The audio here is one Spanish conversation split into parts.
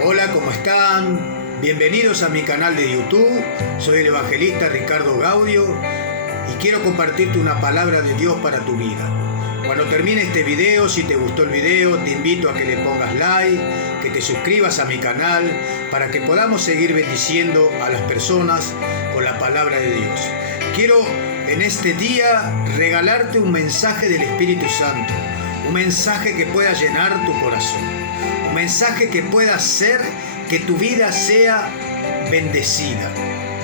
Hola, ¿cómo están? Bienvenidos a mi canal de YouTube. Soy el evangelista Ricardo Gaudio y quiero compartirte una palabra de Dios para tu vida. Cuando termine este video, si te gustó el video, te invito a que le pongas like, que te suscribas a mi canal para que podamos seguir bendiciendo a las personas con la palabra de Dios. Quiero en este día regalarte un mensaje del Espíritu Santo, un mensaje que pueda llenar tu corazón, un mensaje que pueda hacer que tu vida sea bendecida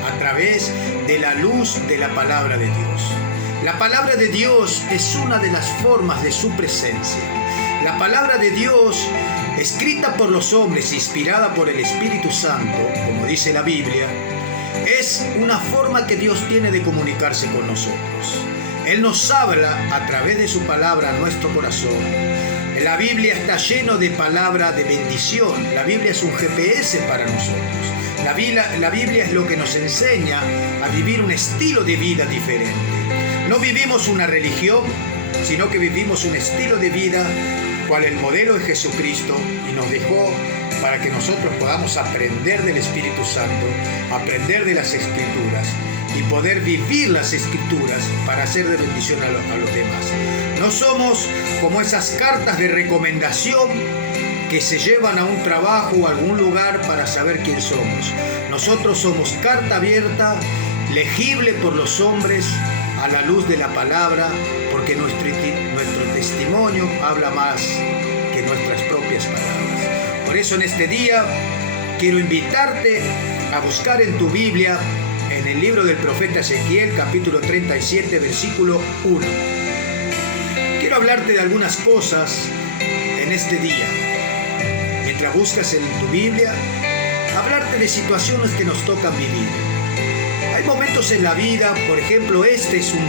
a través de la luz de la palabra de Dios. La palabra de Dios es una de las formas de su presencia. La palabra de Dios, escrita por los hombres, inspirada por el Espíritu Santo, como dice la Biblia, es una forma que Dios tiene de comunicarse con nosotros. Él nos habla a través de su palabra a nuestro corazón. La Biblia está lleno de palabra de bendición. La Biblia es un GPS para nosotros. La Biblia es lo que nos enseña a vivir un estilo de vida diferente. No vivimos una religión, sino que vivimos un estilo de vida, cual el modelo es Jesucristo, y nos dejó para que nosotros podamos aprender del Espíritu Santo, aprender de las Escrituras y poder vivir las Escrituras para hacer de bendición a los demás. No somos como esas cartas de recomendación que se llevan a un trabajo o a algún lugar para saber quién somos. Nosotros somos carta abierta, legible por los hombres a la luz de la palabra, porque nuestro testimonio habla más que nuestras propias palabras. Por eso en este día quiero invitarte a buscar en tu Biblia, en el libro del profeta Ezequiel, capítulo 37, versículo 1. Quiero hablarte de algunas cosas en este día. Mientras buscas en tu Biblia, hablarte de situaciones que nos tocan vivir. Hay momentos en la vida, por ejemplo, este es un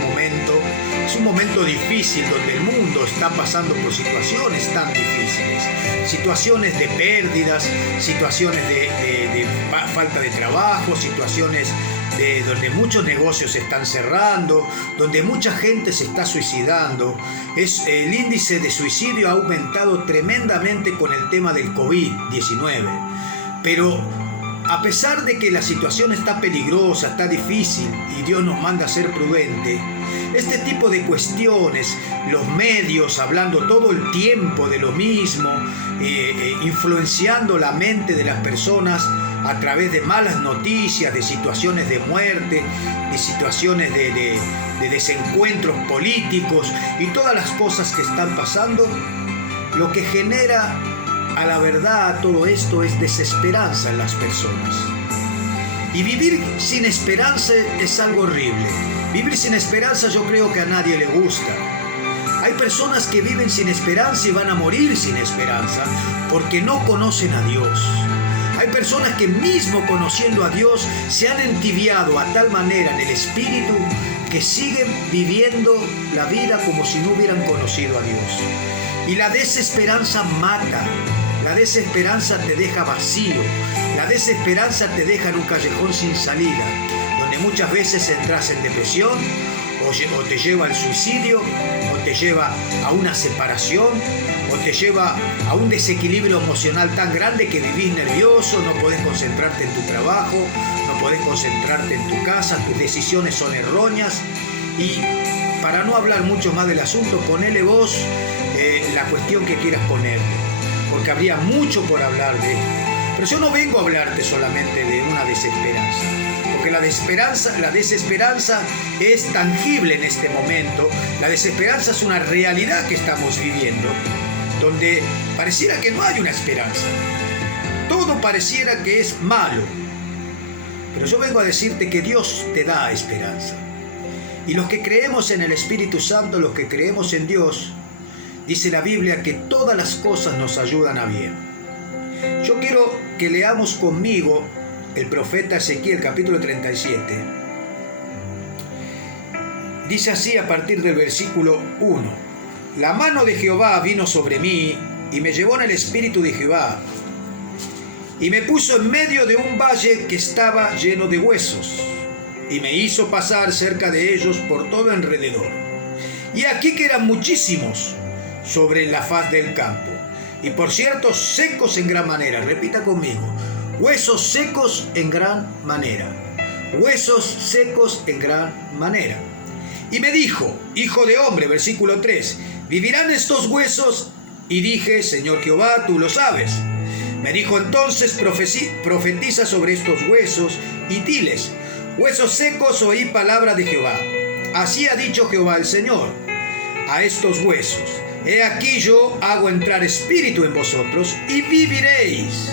momento difícil donde el mundo está pasando por situaciones tan difíciles, situaciones de pérdidas, situaciones de falta de trabajo, situaciones donde muchos negocios se están cerrando, donde mucha gente se está suicidando. El índice de suicidio ha aumentado tremendamente con el tema del COVID-19, pero a pesar de que la situación está peligrosa, está difícil y Dios nos manda a ser prudente, este tipo de cuestiones, los medios hablando todo el tiempo de lo mismo, influenciando la mente de las personas a través de malas noticias, de situaciones de muerte, de situaciones de desencuentros políticos y todas las cosas que están pasando, lo que genera a la verdad todo esto es desesperanza en las personas. Y vivir sin esperanza es algo horrible. Vivir sin esperanza yo creo que a nadie le gusta. Hay personas que viven sin esperanza y van a morir sin esperanza porque no conocen a Dios. Hay personas que mismo conociendo a Dios se han entibiado a tal manera en el espíritu que siguen viviendo la vida como si no hubieran conocido a Dios. Y la desesperanza mata. La desesperanza te deja vacío, la desesperanza te deja en un callejón sin salida, donde muchas veces entras en depresión, o te lleva al suicidio, o te lleva a una separación, o te lleva a un desequilibrio emocional tan grande que vivís nervioso, no podés concentrarte en tu trabajo, no podés concentrarte en tu casa, tus decisiones son erróneas. Y para no hablar mucho más del asunto, ponele vos la cuestión que quieras ponerle, porque habría mucho por hablar de esto. Pero yo no vengo a hablarte solamente de una desesperanza, porque la desesperanza es tangible en este momento. La desesperanza es una realidad que estamos viviendo, donde pareciera que no hay una esperanza. Todo pareciera que es malo. Pero yo vengo a decirte que Dios te da esperanza. Y los que creemos en el Espíritu Santo, los que creemos en Dios, dice la Biblia que todas las cosas nos ayudan a bien. Yo quiero que leamos conmigo el profeta Ezequiel, capítulo 37. Dice así a partir del versículo 1. La mano de Jehová vino sobre mí y me llevó en el espíritu de Jehová y me puso en medio de un valle que estaba lleno de huesos y me hizo pasar cerca de ellos por todo alrededor. Y aquí que eran muchísimos sobre la faz del campo, y por cierto secos en gran manera. Repita conmigo, huesos secos en gran manera. Huesos secos en gran manera. Y me dijo, hijo de hombre, versículo 3, ¿vivirán estos huesos? Y dije, Señor Jehová, tú lo sabes. Me dijo entonces, profetiza sobre estos huesos y diles, huesos secos, oí palabra de Jehová. Así ha dicho Jehová el Señor a estos huesos. He aquí yo hago entrar espíritu en vosotros y viviréis.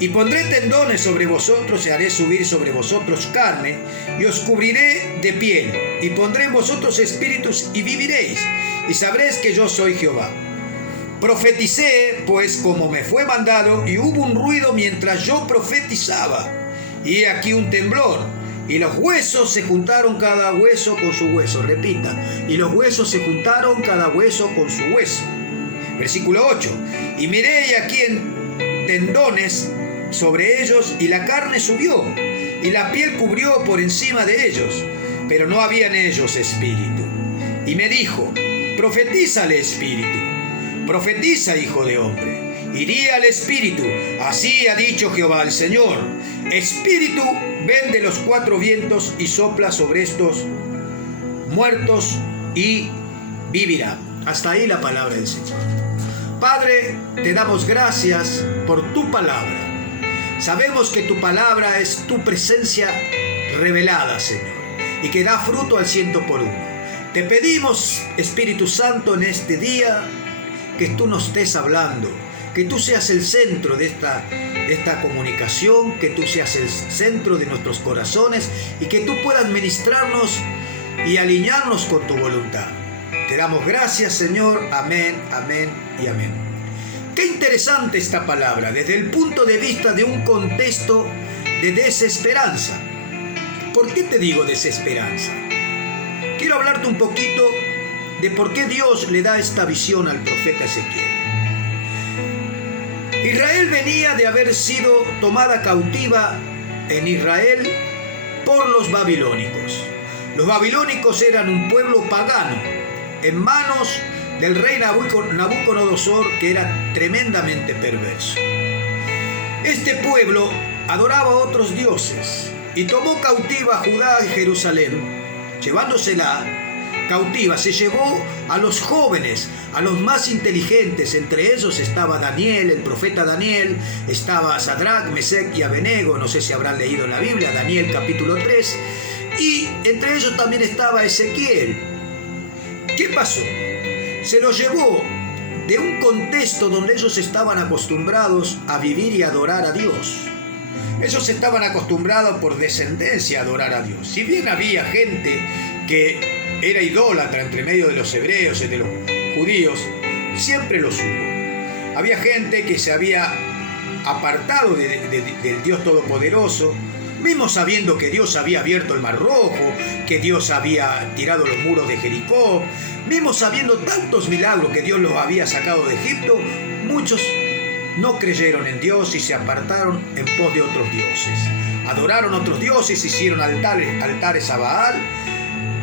Y pondré tendones sobre vosotros y haré subir sobre vosotros carne y os cubriré de piel. Y pondré en vosotros espíritus y viviréis. Y sabréis que yo soy Jehová. Profeticé pues como me fue mandado y hubo un ruido mientras yo profetizaba. Y he aquí un temblor. Y los huesos se juntaron cada hueso con su hueso. Repita. Y los huesos se juntaron cada hueso con su hueso. Versículo 8. Y miré y aquí en tendones sobre ellos y la carne subió y la piel cubrió por encima de ellos, pero no había en ellos espíritu. Y me dijo, profetízale espíritu, profetiza hijo de hombre, iría al espíritu, así ha dicho Jehová el Señor, espíritu ven de los cuatro vientos y sopla sobre estos muertos y vivirá. Hasta ahí la palabra del Señor. Padre, te damos gracias por tu palabra. Sabemos que tu palabra es tu presencia revelada, Señor, y que da fruto al 100 por 1. Te pedimos, Espíritu Santo, en este día, que tú nos estés hablando, que tú seas el centro de esta comunicación, que tú seas el centro de nuestros corazones y que tú puedas ministrarnos y alinearnos con tu voluntad. Te damos gracias, Señor. Amén, amén y amén. Qué interesante esta palabra, desde el punto de vista de un contexto de desesperanza. ¿Por qué te digo desesperanza? Quiero hablarte un poquito de por qué Dios le da esta visión al profeta Ezequiel. Israel venía de haber sido tomada cautiva en Israel por los babilónicos. Los babilónicos eran un pueblo pagano en manos del rey Nabucodonosor, que era tremendamente perverso. Este pueblo adoraba a otros dioses y tomó cautiva a Judá y Jerusalén. Llevándosela cautiva, se llevó a los jóvenes, a los más inteligentes. Entre ellos estaba Daniel, el profeta Daniel, estaba Sadrach, Mesec y Abednego, no sé si habrán leído en la Biblia, Daniel capítulo 3, y entre ellos también estaba Ezequiel. ¿Qué pasó? Se los llevó de un contexto donde ellos estaban acostumbrados a vivir y adorar a Dios. Ellos estaban acostumbrados por descendencia a adorar a Dios. Si bien había gente que era idólatra entre medio de los hebreos y de los judíos, siempre los hubo. Había gente que se había apartado del Dios Todopoderoso, mismo sabiendo que Dios había abierto el Mar Rojo, que Dios había tirado los muros de Jericó, mismo sabiendo tantos milagros que Dios los había sacado de Egipto, muchos no creyeron en Dios y se apartaron en pos de otros dioses. Adoraron otros dioses, hicieron altares a Baal,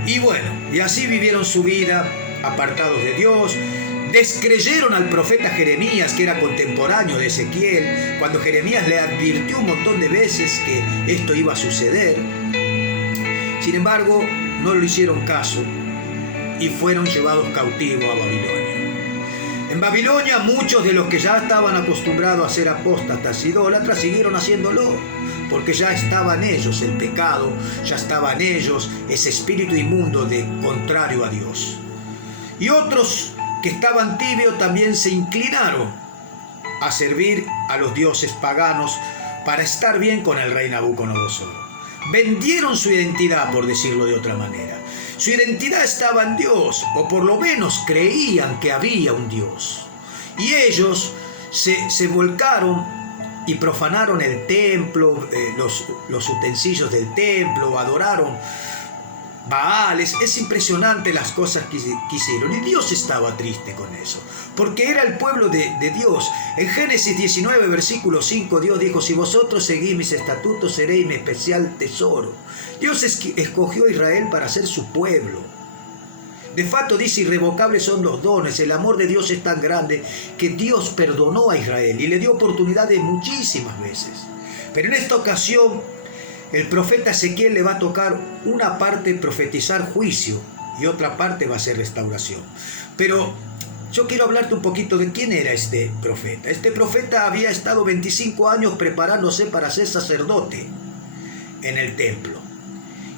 y bueno, y así vivieron su vida apartados de Dios. Descreyeron al profeta Jeremías, que era contemporáneo de Ezequiel, cuando Jeremías le advirtió un montón de veces que esto iba a suceder. Sin embargo, no le hicieron caso y fueron llevados cautivos a Babilonia. En Babilonia, muchos de los que ya estaban acostumbrados a ser apóstatas, idólatras, siguieron haciéndolo, porque ya estaba en ellos el pecado, ya estaba en ellos ese espíritu inmundo de contrario a Dios. Y otros que estaban tibios también se inclinaron a servir a los dioses paganos para estar bien con el rey Nabucodonosor. Vendieron su identidad, por decirlo de otra manera. Su identidad estaba en Dios, o por lo menos creían que había un Dios. Y ellos se volcaron y profanaron el templo, los utensilios del templo, adoraron Baales. Es impresionante las cosas que hicieron, y Dios estaba triste con eso, porque era el pueblo de Dios. En Génesis 19, versículo 5, Dios dijo: si vosotros seguís mis estatutos, seréis mi especial tesoro. Dios escogió a Israel para ser su pueblo. De facto dice, irrevocables son los dones. El amor de Dios es tan grande que Dios perdonó a Israel y le dio oportunidades muchísimas veces. Pero en esta ocasión, el profeta Ezequiel le va a tocar una parte profetizar juicio y otra parte va a ser restauración. Pero yo quiero hablarte un poquito de quién era este profeta. Este profeta había estado 25 años preparándose para ser sacerdote en el templo.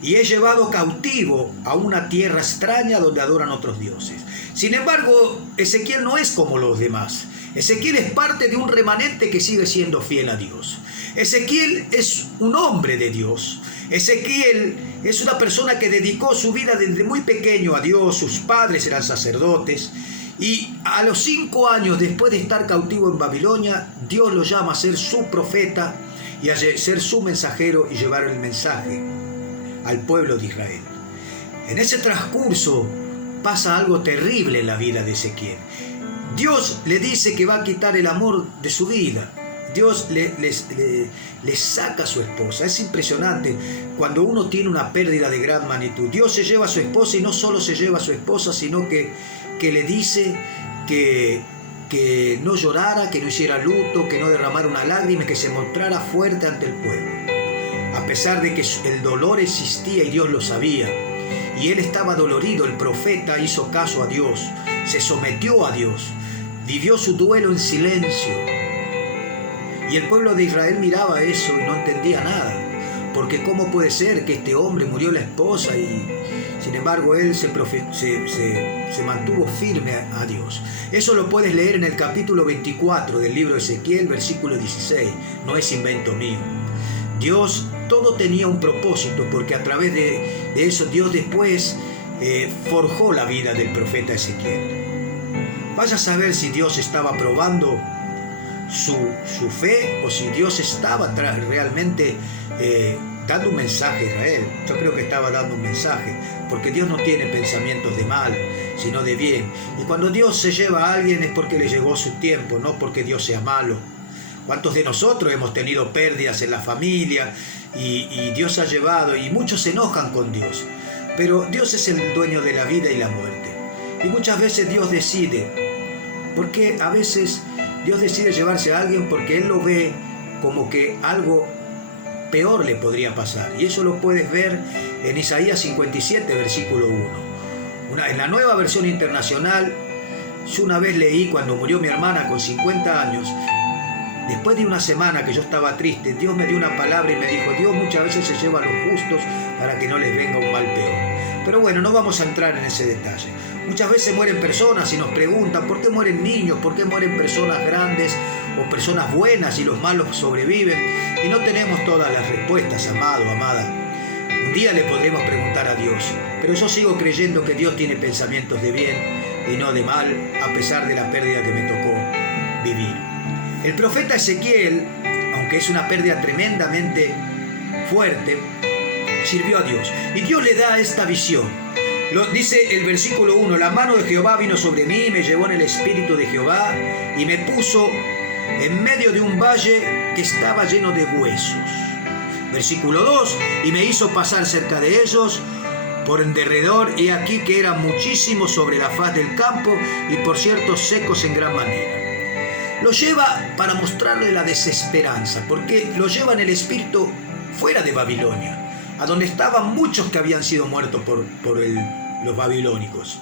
Y es llevado cautivo a una tierra extraña donde adoran otros dioses. Sin embargo, Ezequiel no es como los demás. Ezequiel es parte de un remanente que sigue siendo fiel a Dios. Ezequiel es un hombre de Dios. Ezequiel es una persona que dedicó su vida desde muy pequeño a Dios. Sus padres eran sacerdotes. Y a los 5 años después de estar cautivo en Babilonia, Dios lo llama a ser su profeta y a ser su mensajero y llevar el mensaje al pueblo de Israel. En ese transcurso pasa algo terrible en la vida de Ezequiel. Dios le dice que va a quitar el amor de su vida. Dios le saca a su esposa. Es impresionante cuando uno tiene una pérdida de gran magnitud. Dios se lleva a su esposa y no solo se lleva a su esposa, sino que le dice que no llorara, que no hiciera luto, que no derramara una lágrima, que se mostrara fuerte ante el pueblo. A pesar de que el dolor existía y Dios lo sabía, y él estaba dolorido, el profeta hizo caso a Dios, se sometió a Dios, vivió su duelo en silencio. Y el pueblo de Israel miraba eso y no entendía nada, porque ¿cómo puede ser que este hombre murió la esposa y sin embargo él se mantuvo firme a Dios? Eso lo puedes leer en el capítulo 24 del libro de Ezequiel, versículo 16, no es invento mío. Dios, todo tenía un propósito, porque a través de eso Dios después forjó la vida del profeta Ezequiel. Vaya a saber si Dios estaba probando su fe o si Dios estaba realmente dando un mensaje a Israel. Yo creo que estaba dando un mensaje, porque Dios no tiene pensamientos de mal, sino de bien. Y cuando Dios se lleva a alguien es porque le llegó su tiempo, no porque Dios sea malo. ¿Cuántos de nosotros hemos tenido pérdidas en la familia y Dios ha llevado, y muchos se enojan con Dios? Pero Dios es el dueño de la vida y la muerte. Y muchas veces Dios decide, porque a veces Dios decide llevarse a alguien porque Él lo ve como que algo peor le podría pasar. Y eso lo puedes ver en Isaías 57, versículo 1. En la Nueva Versión Internacional, yo una vez leí cuando murió mi hermana con 50 años, después de una semana que yo estaba triste, Dios me dio una palabra y me dijo, Dios muchas veces se lleva a los justos para que no les venga un mal peor. Pero bueno, no vamos a entrar en ese detalle. Muchas veces mueren personas y nos preguntan, ¿por qué mueren niños? ¿Por qué mueren personas grandes o personas buenas y los malos sobreviven? Y no tenemos todas las respuestas, amado, amada. Un día le podremos preguntar a Dios, pero yo sigo creyendo que Dios tiene pensamientos de bien y no de mal, a pesar de la pérdida que me tocó vivir. El profeta Ezequiel, aunque es una pérdida tremendamente fuerte, sirvió a Dios. Y Dios le da esta visión. Dice el versículo 1, la mano de Jehová vino sobre mí, me llevó en el espíritu de Jehová y me puso en medio de un valle que estaba lleno de huesos. Versículo 2, y me hizo pasar cerca de ellos por en derredor, y aquí que eran muchísimos sobre la faz del campo, y por cierto secos en gran manera. Lo lleva para mostrarle la desesperanza, porque lo lleva en el espíritu fuera de Babilonia, a donde estaban muchos que habían sido muertos por los babilónicos.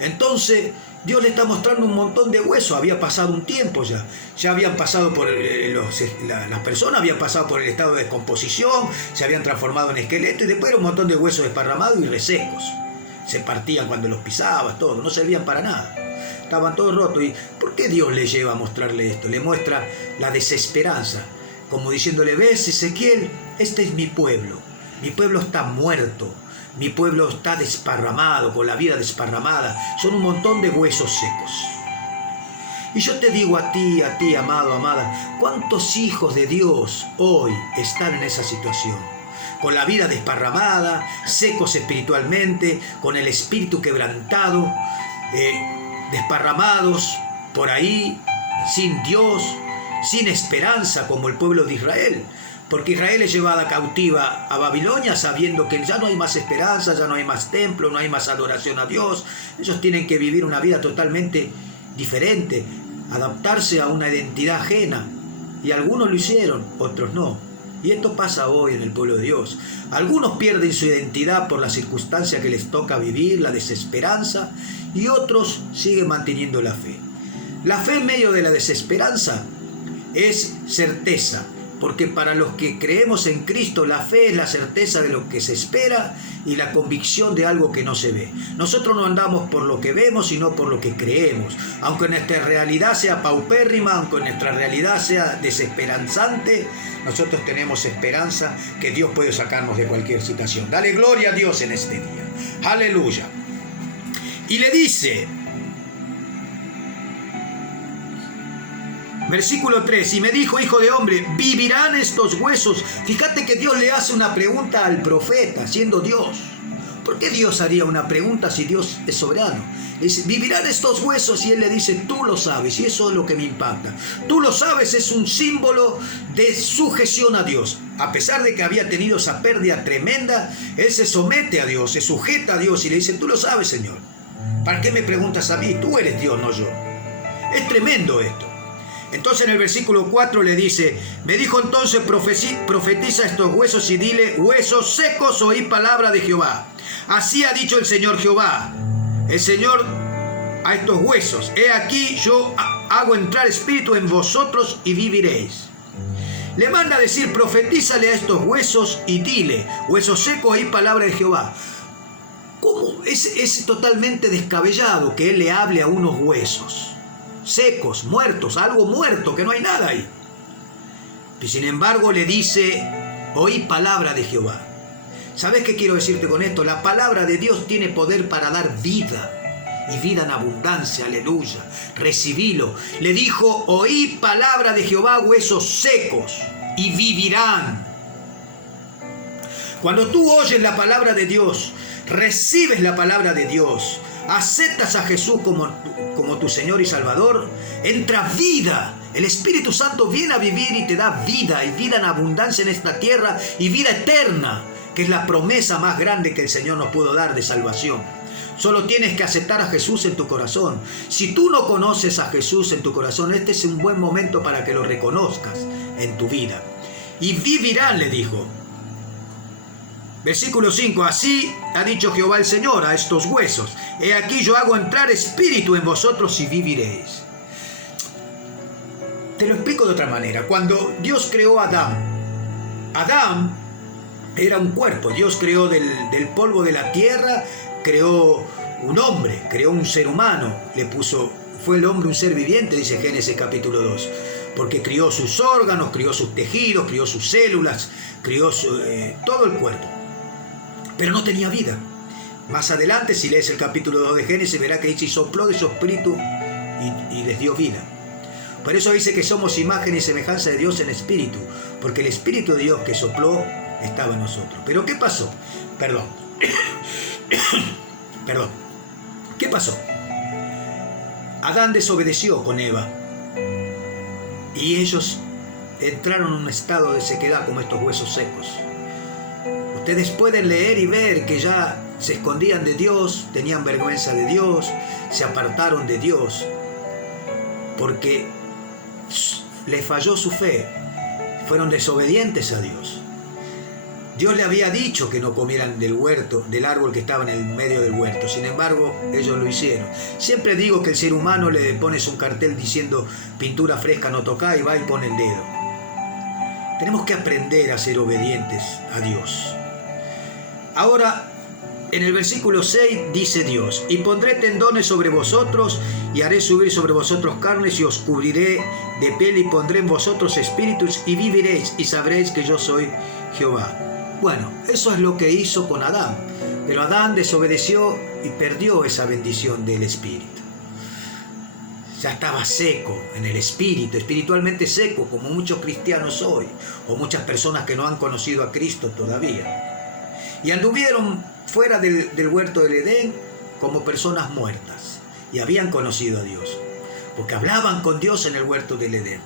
Entonces Dios le está mostrando un montón de huesos. Había pasado un tiempo ya habían pasado por las personas habían pasado por el estado de descomposición, se habían transformado en esqueleto, y después era un montón de huesos desparramados y resecos. Se partían cuando los pisabas, todo, no servían para nada, estaban todos rotos. ¿Y por qué Dios le lleva a mostrarle esto? Le muestra la desesperanza, como diciéndole, ves Ezequiel, este es mi pueblo está muerto, mi pueblo está desparramado, con la vida desparramada, son un montón de huesos secos. Y yo te digo a ti, amado, amada, ¿cuántos hijos de Dios hoy están en esa situación? Con la vida desparramada, secos espiritualmente, con el espíritu quebrantado, desparramados por ahí, sin Dios, sin esperanza como el pueblo de Israel. Porque Israel es llevada cautiva a Babilonia sabiendo que ya no hay más esperanza, ya no hay más templo, no hay más adoración a Dios. Ellos tienen que vivir una vida totalmente diferente, adaptarse a una identidad ajena. Y algunos lo hicieron, otros no. Y esto pasa hoy en el pueblo de Dios. Algunos pierden su identidad por la circunstancia que les toca vivir, la desesperanza, y otros siguen manteniendo la fe. La fe en medio de la desesperanza es certeza. Porque para los que creemos en Cristo, la fe es la certeza de lo que se espera y la convicción de algo que no se ve. Nosotros no andamos por lo que vemos, sino por lo que creemos. Aunque nuestra realidad sea paupérrima, aunque nuestra realidad sea desesperanzante, nosotros tenemos esperanza que Dios puede sacarnos de cualquier situación. Dale gloria a Dios en este día. Aleluya. Y le dice... Versículo 3, y me dijo, hijo de hombre, ¿vivirán estos huesos? Fíjate que Dios le hace una pregunta al profeta, siendo Dios. ¿Por qué Dios haría una pregunta si Dios es soberano? Le dice, ¿vivirán estos huesos? Y él le dice, tú lo sabes, y eso es lo que me impacta. Tú lo sabes, es un símbolo de sujeción a Dios. A pesar de que había tenido esa pérdida tremenda, él se somete a Dios, se sujeta a Dios y le dice, tú lo sabes, Señor. ¿Para qué me preguntas a mí? Tú eres Dios, no yo. Es tremendo esto. Entonces en el versículo 4 le dice, me dijo entonces, profetiza estos huesos y dile, huesos secos, oí palabra de Jehová. Así ha dicho el Señor Jehová, el Señor a estos huesos, he aquí yo hago entrar espíritu en vosotros y viviréis. Le manda a decir, profetízale a estos huesos y dile, huesos secos, oí palabra de Jehová. ¿Cómo? Es totalmente descabellado que él le hable a unos huesos secos, muertos, algo muerto, que no hay nada ahí. Y sin embargo le dice, oí palabra de Jehová. ¿Sabes qué quiero decirte con esto? La palabra de Dios tiene poder para dar vida, y vida en abundancia, aleluya. Recibilo. Le dijo, oí palabra de Jehová, huesos secos, y vivirán. Cuando tú oyes la palabra de Dios, recibes la palabra de Dios, aceptas a Jesús como tu Señor y Salvador, entra vida. El Espíritu Santo viene a vivir y te da vida, y vida en abundancia en esta tierra, y vida eterna, que es la promesa más grande que el Señor nos pudo dar de salvación. Solo tienes que aceptar a Jesús en tu corazón. Si tú no conoces a Jesús en tu corazón, este es un buen momento para que lo reconozcas en tu vida. Y vivirán, le dijo. Versículo 5, así ha dicho Jehová el Señor a estos huesos, he aquí yo hago entrar espíritu en vosotros y viviréis. Te lo explico de otra manera. Cuando Dios creó a Adán era un cuerpo. Dios creó del polvo de la tierra, creó un hombre, creó un ser humano, fue el hombre un ser viviente, dice Génesis capítulo 2, porque crió sus órganos, crió sus tejidos, crió sus células, crió todo el cuerpo. Pero no tenía vida. Más adelante, si lees el capítulo 2 de Génesis, verá que dice, y sopló de su espíritu y les dio vida. Por eso dice que somos imagen y semejanza de Dios en espíritu, porque el Espíritu de Dios que sopló estaba en nosotros. Pero ¿qué pasó? Perdón. ¿Qué pasó? Adán desobedeció con Eva, y ellos entraron en un estado de sequedad como estos huesos secos. Ustedes pueden leer y ver que ya se escondían de Dios, tenían vergüenza de Dios, se apartaron de Dios, porque les falló su fe, fueron desobedientes a Dios. Dios le había dicho que no comieran del huerto, del árbol que estaba en el medio del huerto, sin embargo, ellos lo hicieron. Siempre digo que el ser humano le pones un cartel diciendo pintura fresca no toca, y va y pone el dedo. Tenemos que aprender a ser obedientes a Dios. Ahora, en el versículo 6 dice Dios, y pondré tendones sobre vosotros, y haré subir sobre vosotros carnes, y os cubriré de piel, y pondré en vosotros espíritus, y viviréis, y sabréis que yo soy Jehová. Bueno, eso es lo que hizo con Adán, pero Adán desobedeció y perdió esa bendición del espíritu. Ya estaba seco en el espíritu, espiritualmente seco, como muchos cristianos hoy, o muchas personas que no han conocido a Cristo todavía. Y anduvieron fuera del huerto del Edén como personas muertas, y habían conocido a Dios, porque hablaban con Dios en el huerto del Edén.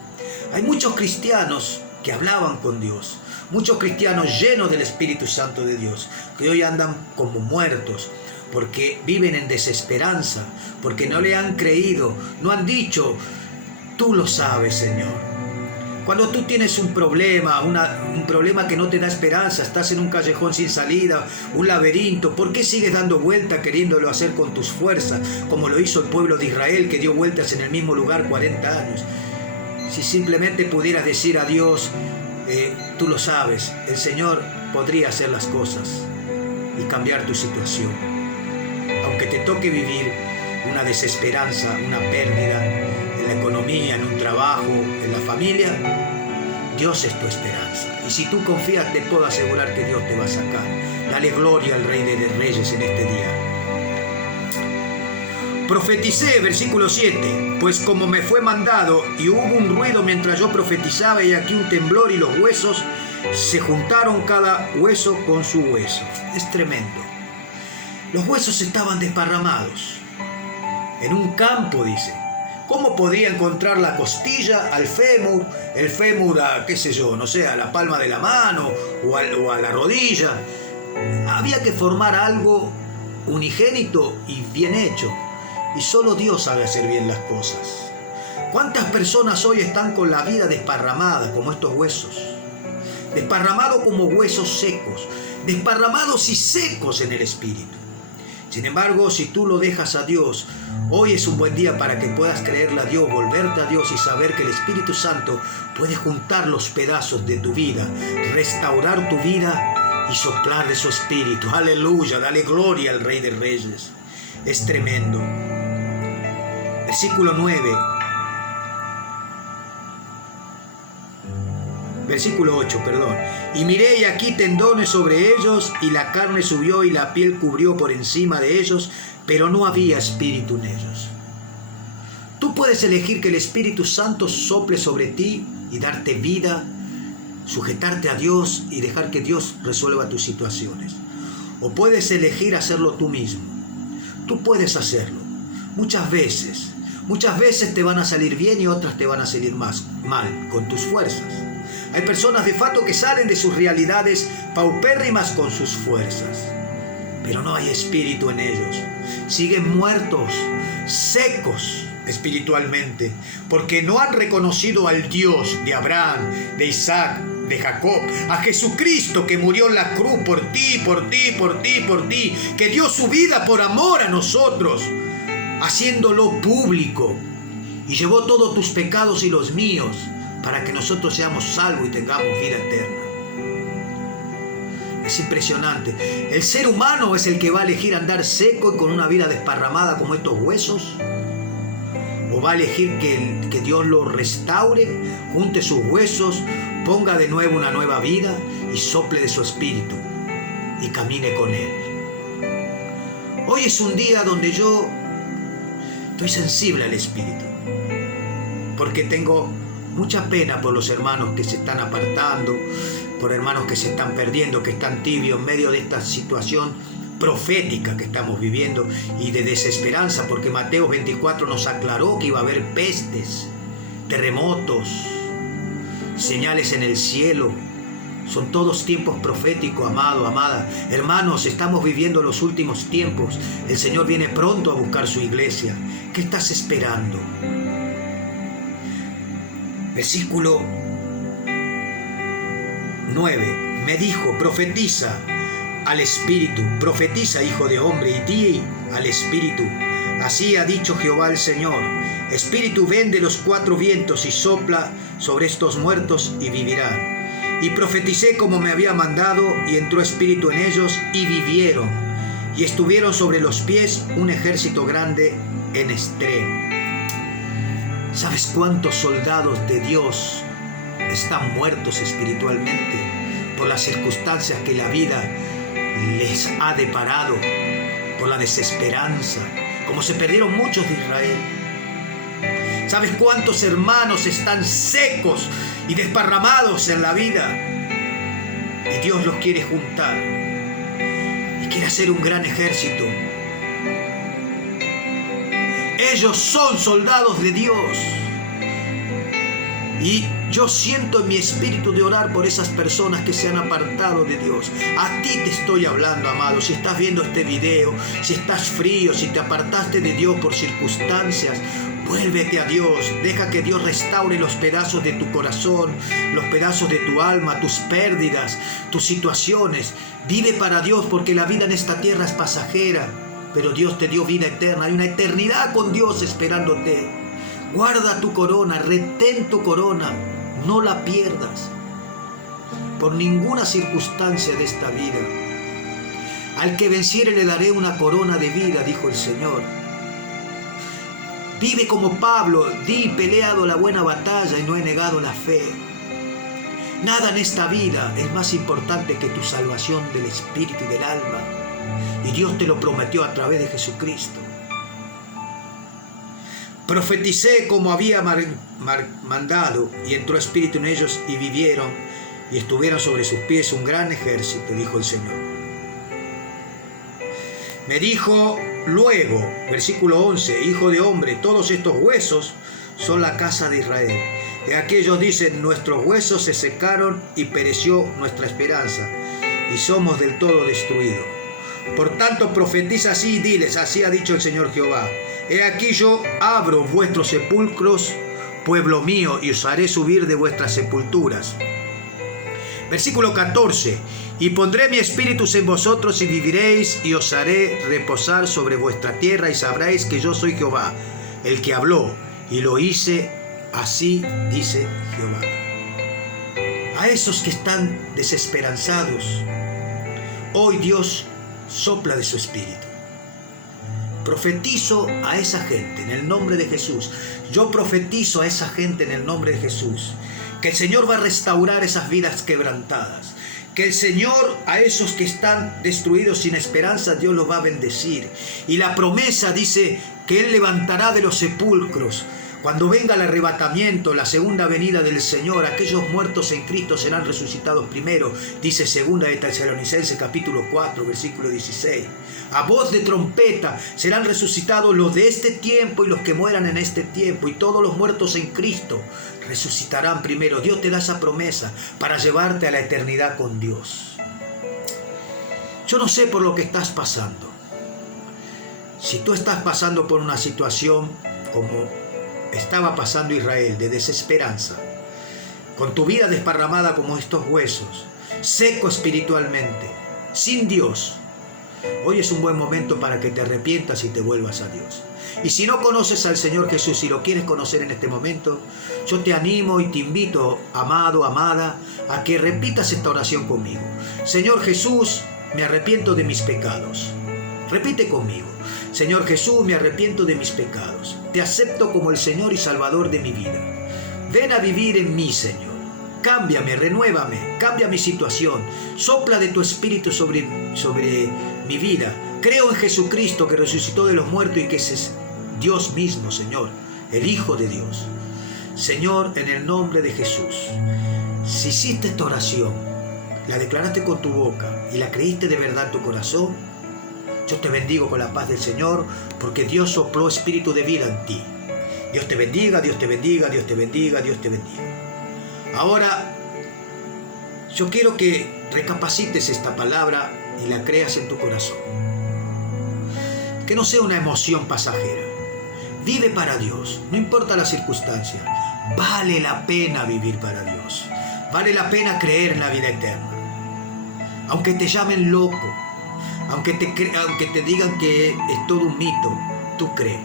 Hay muchos cristianos que hablaban con Dios, muchos cristianos llenos del Espíritu Santo de Dios, que hoy andan como muertos, porque viven en desesperanza, porque no le han creído, no han dicho, tú lo sabes, Señor. Cuando tú tienes un problema, un problema que no te da esperanza, estás en un callejón sin salida, un laberinto, ¿por qué sigues dando vueltas queriéndolo hacer con tus fuerzas, como lo hizo el pueblo de Israel, que dio vueltas en el mismo lugar 40 años? Si simplemente pudieras decir a Dios, tú lo sabes, el Señor podría hacer las cosas y cambiar tu situación. Aunque te toque vivir una desesperanza, una pérdida en la economía, en un trabajo, en la familia, Dios es tu esperanza. Y si tú confías, te puedo asegurar que Dios te va a sacar. Dale gloria al Rey de Reyes en este día. Profeticé, versículo 7, pues como me fue mandado, y hubo un ruido mientras yo profetizaba, y aquí un temblor, y los huesos se juntaron cada hueso con su hueso. Es tremendo. Los huesos estaban desparramados en un campo, dice. ¿Cómo podía encontrar la costilla al fémur, el fémur a, qué sé yo, no sé, a la palma de la mano o a la rodilla? Había que formar algo unigénito y bien hecho. Y solo Dios sabe hacer bien las cosas. ¿Cuántas personas hoy están con la vida desparramada como estos huesos? Desparramados como huesos secos, desparramados y secos en el espíritu. Sin embargo, si tú lo dejas a Dios, hoy es un buen día para que puedas creerle a Dios, volverte a Dios y saber que el Espíritu Santo puede juntar los pedazos de tu vida, restaurar tu vida y soplar de su Espíritu. Aleluya, dale gloria al Rey de Reyes. Es tremendo. Versículo 9. Versículo 8, perdón. Y miré, y aquí tendones sobre ellos, y la carne subió, y la piel cubrió por encima de ellos, pero no había espíritu en ellos. Tú puedes elegir que el Espíritu Santo sople sobre ti y darte vida, sujetarte a Dios y dejar que Dios resuelva tus situaciones. O puedes elegir hacerlo tú mismo. Tú puedes hacerlo. Muchas veces te van a salir bien y otras te van a salir mal, con tus fuerzas. Hay personas de fato que salen de sus realidades paupérrimas con sus fuerzas, pero no hay espíritu en ellos. Siguen muertos, secos espiritualmente, porque no han reconocido al Dios de Abraham, de Isaac, de Jacob, a Jesucristo que murió en la cruz por ti, que dio su vida por amor a nosotros, haciéndolo público, y llevó todos tus pecados y los míos, para que nosotros seamos salvos y tengamos vida eterna. Es impresionante. ¿El ser humano es el que va a elegir andar seco y con una vida desparramada como estos huesos? ¿O va a elegir que Dios lo restaure, junte sus huesos, ponga de nuevo una nueva vida y sople de su espíritu y camine con Él? Hoy es un día donde yo estoy sensible al espíritu, porque tengo mucha pena por los hermanos que se están apartando, por hermanos que se están perdiendo, que están tibios en medio de esta situación profética que estamos viviendo y de desesperanza, porque Mateo 24 nos aclaró que iba a haber pestes, terremotos, señales en el cielo. Son todos tiempos proféticos, amado, amada. Hermanos, estamos viviendo los últimos tiempos. El Señor viene pronto a buscar su iglesia. ¿Qué estás esperando? Versículo 9. Me dijo, profetiza al Espíritu, profetiza, hijo de hombre, y di al Espíritu, así ha dicho Jehová el Señor, Espíritu, ven de los cuatro vientos y sopla sobre estos muertos y vivirán. Y profeticé como me había mandado, y entró espíritu en ellos, y vivieron, y estuvieron sobre los pies un ejército grande en extremo. ¿Sabes cuántos soldados de Dios están muertos espiritualmente por las circunstancias que la vida les ha deparado, por la desesperanza, como se perdieron muchos de Israel? ¿Sabes cuántos hermanos están secos y desparramados en la vida? Y Dios los quiere juntar y quiere hacer un gran ejército. Ellos son soldados de Dios. Y Yo siento en mi espíritu de orar por esas personas que se han apartado de Dios. A ti te estoy hablando, amado. Si estás viendo este video, si estás frío, si te apartaste de Dios por circunstancias, vuélvete a Dios. Deja que Dios restaure los pedazos de tu corazón, los pedazos de tu alma, tus pérdidas, tus situaciones. Vive para Dios, porque la vida en esta tierra es pasajera, pero Dios te dio vida eterna. Hay una eternidad con Dios esperándote. Guarda tu corona, retén tu corona. No la pierdas por ninguna circunstancia de esta vida. Al que venciere le daré una corona de vida, dijo el Señor. Vive como Pablo, di, peleado la buena batalla y no he negado la fe. Nada en esta vida es más importante que tu salvación del espíritu y del alma. Y Dios te lo prometió a través de Jesucristo. Profeticé como había mandado, y entró espíritu en ellos y vivieron, y estuvieron sobre sus pies un gran ejército, dijo el Señor. Me dijo luego, versículo 11, hijo de hombre, todos estos huesos son la casa de Israel. De aquellos dicen, nuestros huesos se secaron y pereció nuestra esperanza, y somos del todo destruidos. Por tanto, profetiza así y diles, así ha dicho el Señor Jehová. He aquí yo abro vuestros sepulcros, pueblo mío, y os haré subir de vuestras sepulturas. Versículo 14. Y pondré mi espíritu en vosotros y viviréis, y os haré reposar sobre vuestra tierra, y sabréis que yo soy Jehová, el que habló, y lo hice, así dice Jehová. A esos que están desesperanzados, hoy Dios sopla de su espíritu. Profetizo a esa gente en el nombre de Jesús. Yo profetizo a esa gente en el nombre de Jesús, que el Señor va a restaurar esas vidas quebrantadas, que el Señor a esos que están destruidos sin esperanza, Dios los va a bendecir. Y la promesa dice que Él levantará de los sepulcros. Cuando venga el arrebatamiento, la segunda venida del Señor, aquellos muertos en Cristo serán resucitados primero, dice 2 de Tesalonicenses capítulo 4, versículo 16. A voz de trompeta serán resucitados los de este tiempo y los que mueran en este tiempo, y todos los muertos en Cristo resucitarán primero. Dios te da esa promesa para llevarte a la eternidad con Dios. Yo no sé por lo que estás pasando. Si tú estás pasando por una situación como estaba pasando Israel, de desesperanza, con tu vida desparramada como estos huesos, seco espiritualmente, sin Dios, hoy es un buen momento para que te arrepientas y te vuelvas a Dios. Y si no conoces al Señor Jesús y lo quieres conocer en este momento, yo te animo y te invito, amado, amada, a que repitas esta oración conmigo. Señor Jesús, me arrepiento de mis pecados. Repite conmigo. Señor Jesús, me arrepiento de mis pecados. Te acepto como el Señor y Salvador de mi vida. Ven a vivir en mí, Señor. Cámbiame, renuévame, cambia mi situación. Sopla de tu espíritu sobre mi vida. Creo en Jesucristo, que resucitó de los muertos y que es Dios mismo, Señor, el Hijo de Dios. Señor, en el nombre de Jesús, si hiciste esta oración, la declaraste con tu boca y la creíste de verdad en tu corazón, yo te bendigo con la paz del Señor, porque Dios sopló espíritu de vida en ti. Dios te bendiga, Dios te bendiga, Dios te bendiga, Dios te bendiga. Ahora, yo quiero que recapacites esta palabra y la creas en tu corazón. Que no sea una emoción pasajera. Vive para Dios, no importa la circunstancia. Vale la pena vivir para Dios. Vale la pena creer en la vida eterna. Aunque te llamen loco, aunque te digan que es todo un mito, tú cree.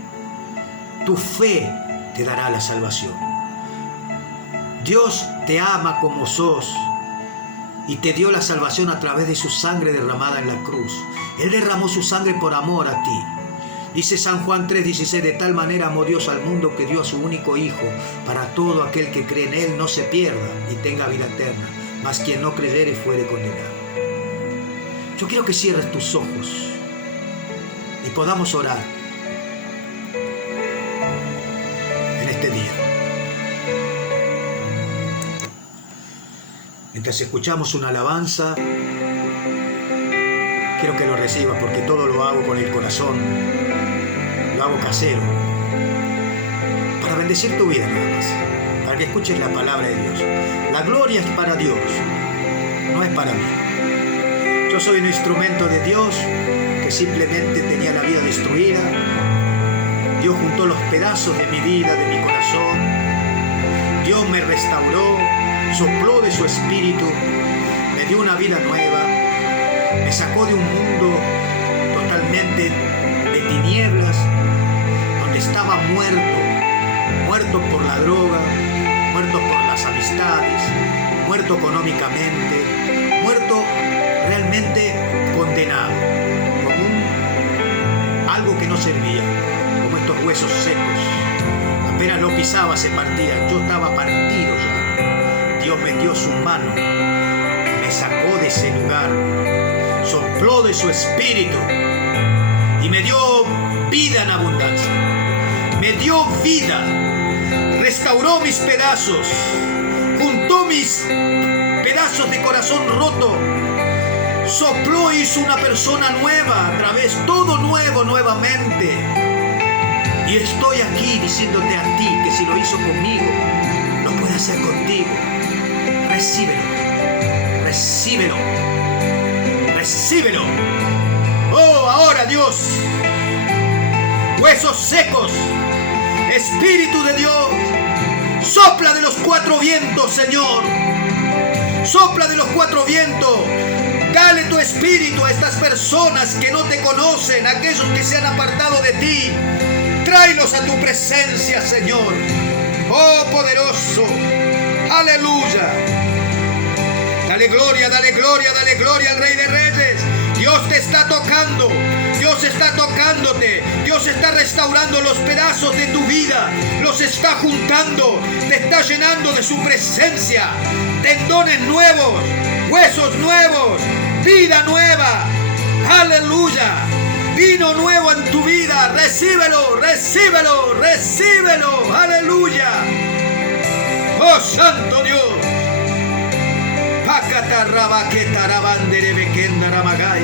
Tu fe te dará la salvación. Dios te ama como sos y te dio la salvación a través de su sangre derramada en la cruz. Él derramó su sangre por amor a ti. Dice San Juan 3:16, de tal manera amó Dios al mundo que dio a su único Hijo, para todo aquel que cree en Él no se pierda y tenga vida eterna, mas quien no creyere fuere condenado. Yo quiero que cierres tus ojos y podamos orar en este día. Mientras escuchamos una alabanza, quiero que lo recibas, porque todo lo hago con el corazón, lo hago casero, para bendecir tu vida nada más, para para que escuches la palabra de Dios. La gloria es para Dios, no es para mí. Yo soy un instrumento de Dios que simplemente tenía la vida destruida. Dios juntó los pedazos de mi vida, de mi corazón. Dios me restauró, sopló de su espíritu, me dio una vida nueva, me sacó de un mundo totalmente de tinieblas, donde estaba muerto por la droga, muerto por las amistades, muerto económicamente, muerto realmente condenado, como algo que no servía, como estos huesos secos. Apenas lo pisaba se partían, yo estaba partido ya. Dios metió su mano, me sacó de ese lugar, sopló de su espíritu y me dio vida en abundancia. Me dio vida, restauró mis pedazos, juntó mis pedazos de corazón roto, sopló, hizo una persona nueva, a través todo nuevo nuevamente. Y estoy aquí diciéndote a ti que si lo hizo conmigo, lo puede hacer contigo. Recíbelo, recíbelo, recíbelo. Oh, ahora Dios, huesos secos, Espíritu de Dios, sopla de los cuatro vientos, Señor. Sopla de los cuatro vientos. Dale tu espíritu a estas personas que no te conocen, a aquellos que se han apartado de ti. Tráelos a tu presencia, Señor. Oh, poderoso. Aleluya. Dale gloria, dale gloria, dale gloria al Rey de Reyes. Dios te está tocando. Dios está tocándote. Dios está restaurando los pedazos de tu vida. Los está juntando. Te está llenando de su presencia. Tendones nuevos, huesos nuevos, vida nueva. Aleluya. Vino nuevo en tu vida. Recíbelo, recíbelo, recíbelo. Aleluya. Oh, Santo Dios. Pakata rabaqueta rabandere bekenda ramagai.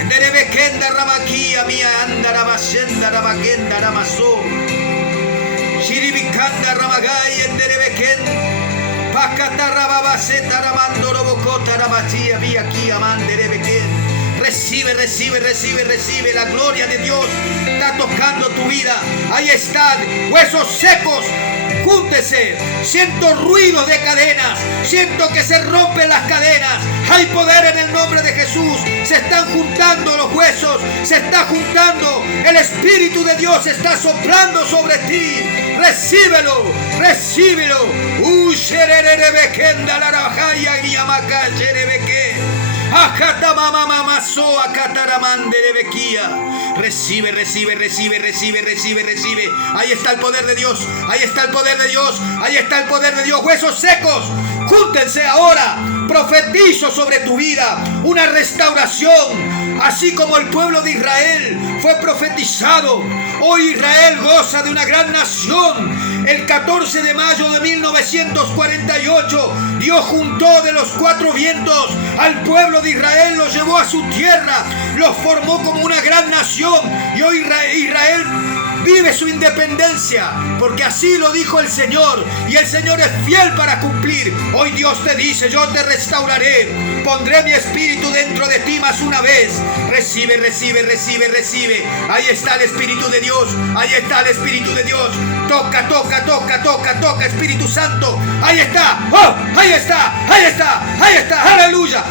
Endere bekenda rabakia mia andara basenda rabakenda ramaso. Shiribikanda ramagai endere bekenda. Pakata rababaseta ramandoro bokota rabachia via aquí amandere bekenda. Recibe, recibe, recibe, recibe. La gloria de Dios está tocando tu vida. Ahí están, huesos secos. Júntese. Siento ruidos de cadenas. Siento que se rompen las cadenas. Hay poder en el nombre de Jesús. Se están juntando los huesos. Se está juntando. El Espíritu de Dios está soplando sobre ti. Recíbelo, recíbelo. Recibe, recibe, recibe, recibe, recibe, recibe. Ahí está el poder de Dios. Ahí está el poder de Dios. Ahí está el poder de Dios. Huesos secos, júntense ahora. Profetizo sobre tu vida una restauración, así como el pueblo de Israel fue profetizado. Hoy Israel goza de una gran nación. El 14 de mayo de 1948, Dios juntó de los cuatro vientos al pueblo de Israel, los llevó a su tierra, los formó como una gran nación. Y hoy Israel vive su independencia, porque así lo dijo el Señor, y el Señor es fiel para cumplir. Hoy Dios te dice: yo te restauraré, pondré mi espíritu dentro de ti más una vez. Recibe, recibe, recibe, recibe. Ahí está el Espíritu de Dios, ahí está el Espíritu de Dios. Toca, toca, toca, toca, toca, Espíritu Santo. Ahí está, oh, ahí está, ahí está, ahí está. Aleluya,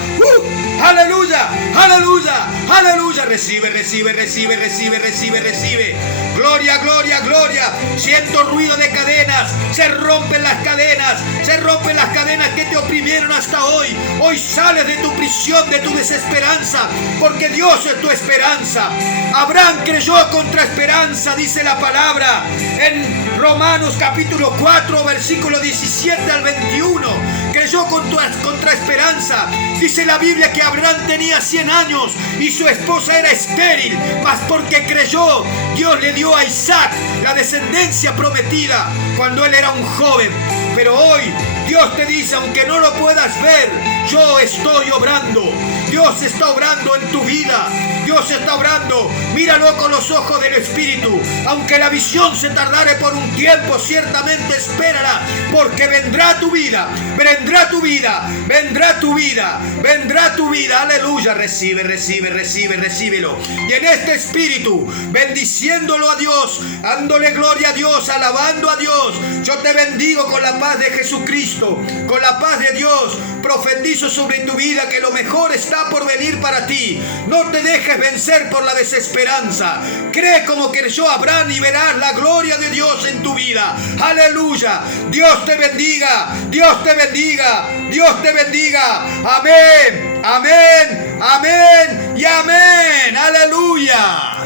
aleluya, aleluya, aleluya. Recibe, recibe, recibe, recibe, recibe, recibe. Gloria, gloria, gloria. Siento ruido de cadenas. Se rompen las cadenas. Se rompen las cadenas que te oprimieron hasta hoy. Hoy sales de tu prisión, de tu desesperanza, porque Dios es tu esperanza. Abraham creyó contra esperanza, dice la palabra en Romanos capítulo 4, versículo 17 al 21. Creyó contra esperanza. Dice la Biblia que Abraham tenía 100 años y su esposa era estéril, mas porque creyó, Dios le dio a Isaac la descendencia prometida cuando él era un joven. Pero hoy Dios te dice: aunque no lo puedas ver, yo estoy obrando. Dios está obrando en tu vida. Dios está obrando. Míralo con los ojos del Espíritu. Aunque la visión se tardare por un tiempo, ciertamente espérala, porque vendrá tu vida, vendrá tu vida, vendrá tu vida, vendrá tu vida. Aleluya. Recibe, recibe, recibe, recíbelo. Y en este espíritu, bendiciéndolo a Dios, dándole gloria a Dios, alabando a Dios, yo te bendigo con la paz de Jesucristo, con la paz de Dios. Profetizo sobre tu vida que lo mejor está por venir para ti. No te dejes vencer por la desesperanza. Cree como creyó Abraham y verás la gloria de Dios en tu vida. Aleluya. Dios te bendiga. Dios te bendiga. Dios te bendiga. Amén. Amén. Amén y amén. Aleluya.